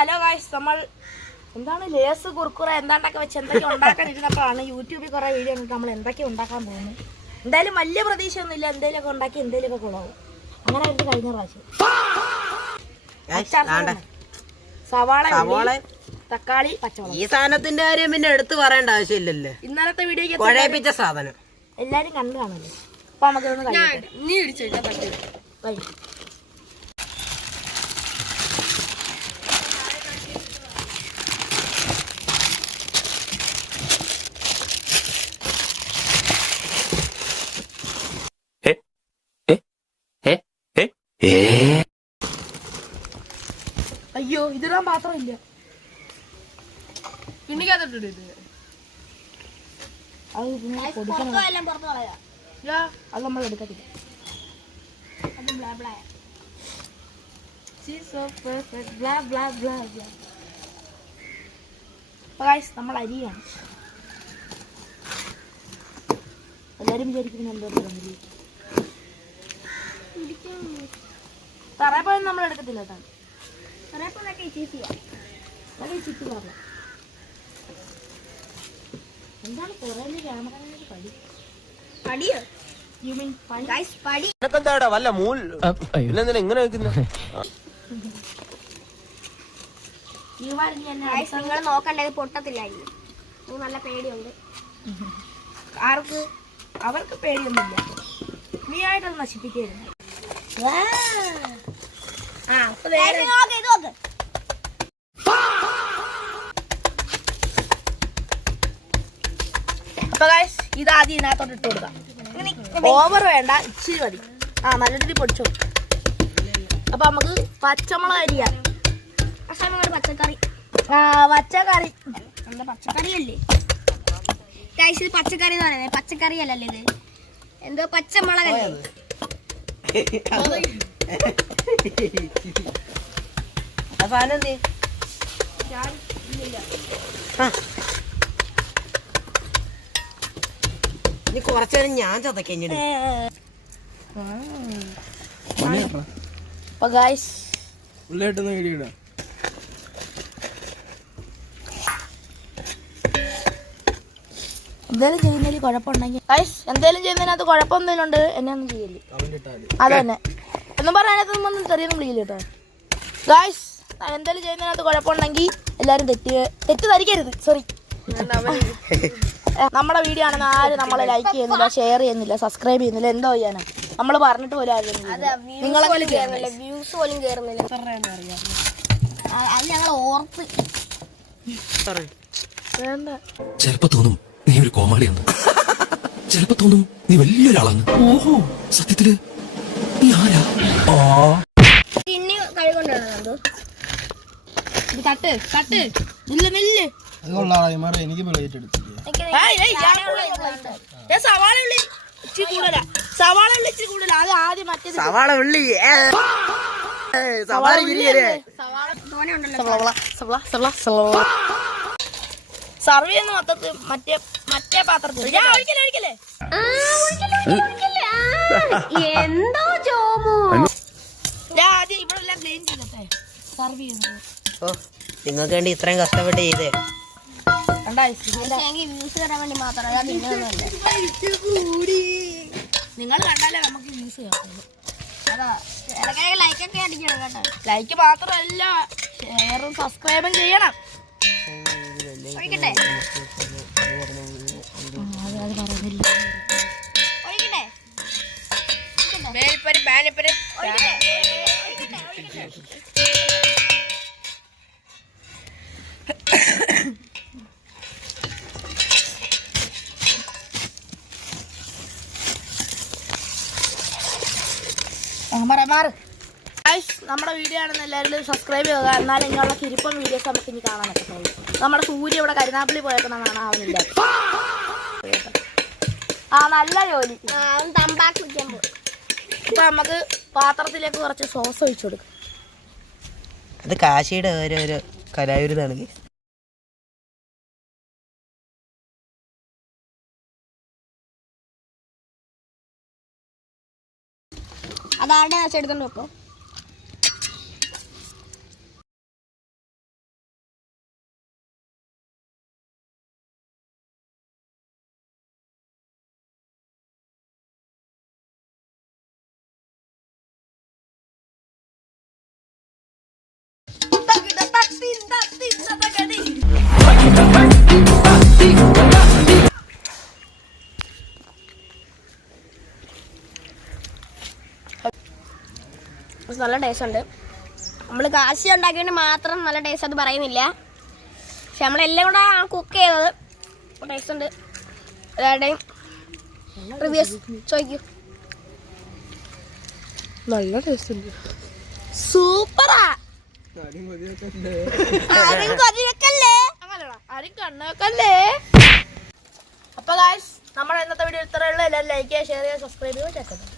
Hello guys, നമ്മൾ എന്താണ് lace കുർക്കുറ എന്താണ്ടൊക്കെ വെച്ച് എന്തൊക്കെ ഉണ്ടാക്കാൻ ഇരുന്നപ്പോഴാണ് യൂട്യൂബിൽ കുറേ വീഡിയോ കണ്ടിട്ട് നമ്മൾ എന്തൊക്കെ ഉണ്ടാക്കാൻ പോകുന്നത്. എന്തായാലും വലിയ പ്രതീക്ഷയൊന്നുമില്ല, എന്തെങ്കിലുമൊക്കെ ഉണ്ടാക്കി എന്തെങ്കിലുമൊക്കെ കൊള്ളാവും. അങ്ങനെ ആയിരുന്നു കഴിഞ്ഞ പ്രാവശ്യം. സവാള, തക്കാളി, പച്ചമുളക്. ഈ സാധനത്തിന്റെ കാര്യം പിന്നെ എടുത്തു പറയേണ്ട ആവശ്യമില്ലല്ലോ. ഇന്നലത്തെ വീഡിയോക്ക് കുഴപ്പിച്ച സാധനം എല്ലാരും കണ്ടു കാണുമല്ലോ. അപ്പൊ നമുക്ക് നീ ഇടിച്ചില്ല. അയ്യോ, ഇതിടാൻ പാത്രമില്ല. പിന്നിക്കകത്തോട്ട് അത് നമ്മൾ എടുക്കത്തില്ല. നമ്മൾ അരിയാണ്. എല്ലാരും വിചാരിക്കുന്നത് എന്തോ തറയപ്പോഴും നമ്മൾ എടുക്കത്തില്ല കേട്ടോ. എന്താണ് കുറേ ക്യാമറ നിങ്ങൾ നോക്കണ്ടത് പൊട്ടത്തില്ലായിരുന്നു. നല്ല പേടിയുണ്ട്. ആർക്ക്? അവർക്ക് പേടിയൊന്നുമില്ല. നീ ആയിട്ടത് നശിപ്പിക്കായിരുന്നു. അപ്പൊ ഗൈസ്, ഇതാദ്യം ഇതിനകത്തോട്ട് ഇട്ട് കൊടുക്കാം. ഓവർ വേണ്ട, ഇച്ചിരി മതി. നല്ല രീതിയിൽ പൊടിച്ചു. അപ്പൊ നമുക്ക് പച്ചമുളക് അരിയാം. പച്ചക്കറി എന്താ പച്ചക്കറിയല്ലേ ഗൈസ്? ഇത് പച്ചക്കറി എന്ന് പറയുന്നത് പച്ചക്കറി അല്ലല്ലേ, ഇത് എന്തോ പച്ചമുളകല്ലേ. ഇനി കുറച്ചേരം ഞാൻ ചതക്കേ. അപ്പൊ ഗൈസ് എന്തേലും ചെയ്യുന്നതിൽ കുഴപ്പമുണ്ടെങ്കിൽ ഗൈസ്, എന്തേലും ചെയ്യുന്നതിനകത്ത് കുഴപ്പമെന്തെങ്കിലും ഉണ്ട് എന്നെ ഒന്നും ചെയ്യില്ല. അത് തന്നെ എന്നും പറയാനൊന്നും ചെറിയൊന്നും വിളിക്കില്ല കേട്ടോ. ഗൈസ്, എന്തേലും ചെയ്യുന്നതിനകത്ത് കുഴപ്പമുണ്ടെങ്കിൽ എല്ലാവരും തെറ്റിദ്ധരിക്കരുത്. സോറി. നമ്മുടെ വീഡിയോ ആണെന്ന് ആരും നമ്മളെ ലൈക്ക് ചെയ്യുന്നില്ല, ഷെയർ ചെയ്യുന്നില്ല, സബ്സ്ക്രൈബ് ചെയ്യുന്നില്ല. എന്തോ ചെയ്യാനാ? നമ്മൾ പറഞ്ഞിട്ട് പോലും ആരും നിങ്ങളെ വ്യൂസ് പോലും കേറുന്നില്ല. അത് ഞങ്ങൾ ഓർത്ത് ചിലപ്പോ തോന്നും നീ ഒരു കോമാളിയാണ്, ചിലപ്പോ തോന്നും നീ വലിയൊരാളാണ്. ഓഹോ, സത്യത്തില് നീ ആരാ? ചിന്നി കഴികൊണ്ടാണോ? സവാള ഉള്ളി സർവ് ചെയ്യുന്ന മൊത്തത്തിൽ മറ്റേ പാത്രത്തിൽ എന്തോ ചോമോ. ആദ്യം ഇവിടെ എല്ലാം ക്ലീൻ ചെയ്തട്ടെ സർവ് ചെയ്യുന്നത്. നിങ്ങൾക്ക് വേണ്ടി ഇത്രയും കഷ്ടപ്പെട്ട് ചെയ്തേ. വ്യൂസ് തരാൻ വേണ്ടി മാത്രം. നിങ്ങൾ കണ്ടാലേ നമുക്ക് വ്യൂസ് കേൾക്കുള്ളൂ. ലൈക്കൊക്കെ അടിക്കണം കേട്ടോ. ലൈക്ക് മാത്രമല്ല, ഷെയറും സബ്സ്ക്രൈബും ചെയ്യണം. ഒഴിക്കട്ടെ ഒഴിക്കട്ടെ നമ്മുടെ വീഡിയോ ആണെന്ന് എല്ലാവരും സബ്സ്ക്രൈബ് ചെയ്യുക. എന്നാലും ഇങ്ങനെയുള്ള കിരിപ്പം വീഡിയോസ് നമുക്ക് ഇനി കാണാൻ പറ്റത്തുള്ളൂ. നമ്മുടെ സൂര്യ ഇവിടെ കരുനാപ്പള്ളി പോയേക്കണം കാണാനാവുന്നില്ല. നല്ല ജോലി. ഇപ്പൊ നമുക്ക് പാത്രത്തിലേക്ക് കുറച്ച് സോസ് ഒഴിച്ചു കൊടുക്കാം. അത് കാശിയുടെ ഓരോരോ കലാവിരുതാണ്. അതാരുടെ എടുത്തോണ്ട് വെക്കോ. നല്ല ടേസ്റ്റ് ഉണ്ട്. നമ്മൾ കാശി ഉണ്ടാക്കിയിട്ട് മാത്രം നല്ല ടേസ്റ്റ് അത് പറയുന്നില്ല. പക്ഷെ നമ്മളെല്ലാം കൂടെ കുക്ക് ചെയ്തത് ടേസ്റ്റ് ഉണ്ട്. എല്ലാവരുടെയും റിവ്യൂസ് ചോദിക്കൂ. നല്ല ടേസ്റ്റ് ഉണ്ട്. സൂപ്പറാ. ആരും കൊതിവെക്കല്ലേ. ആരും കണ്ണൊക്കല്ലേ. അപ്പൊ ഗായ്സ് നമ്മുടെ ഇന്നത്തെ വീഡിയോ ഇത്രയുള്ള എല്ലാവരും ലൈക്ക് ചെയ്യുക, ഷെയർ ചെയ്യുക, സബ്സ്ക്രൈബ് ചെയ്യുക, ചേർക്കുന്നത്.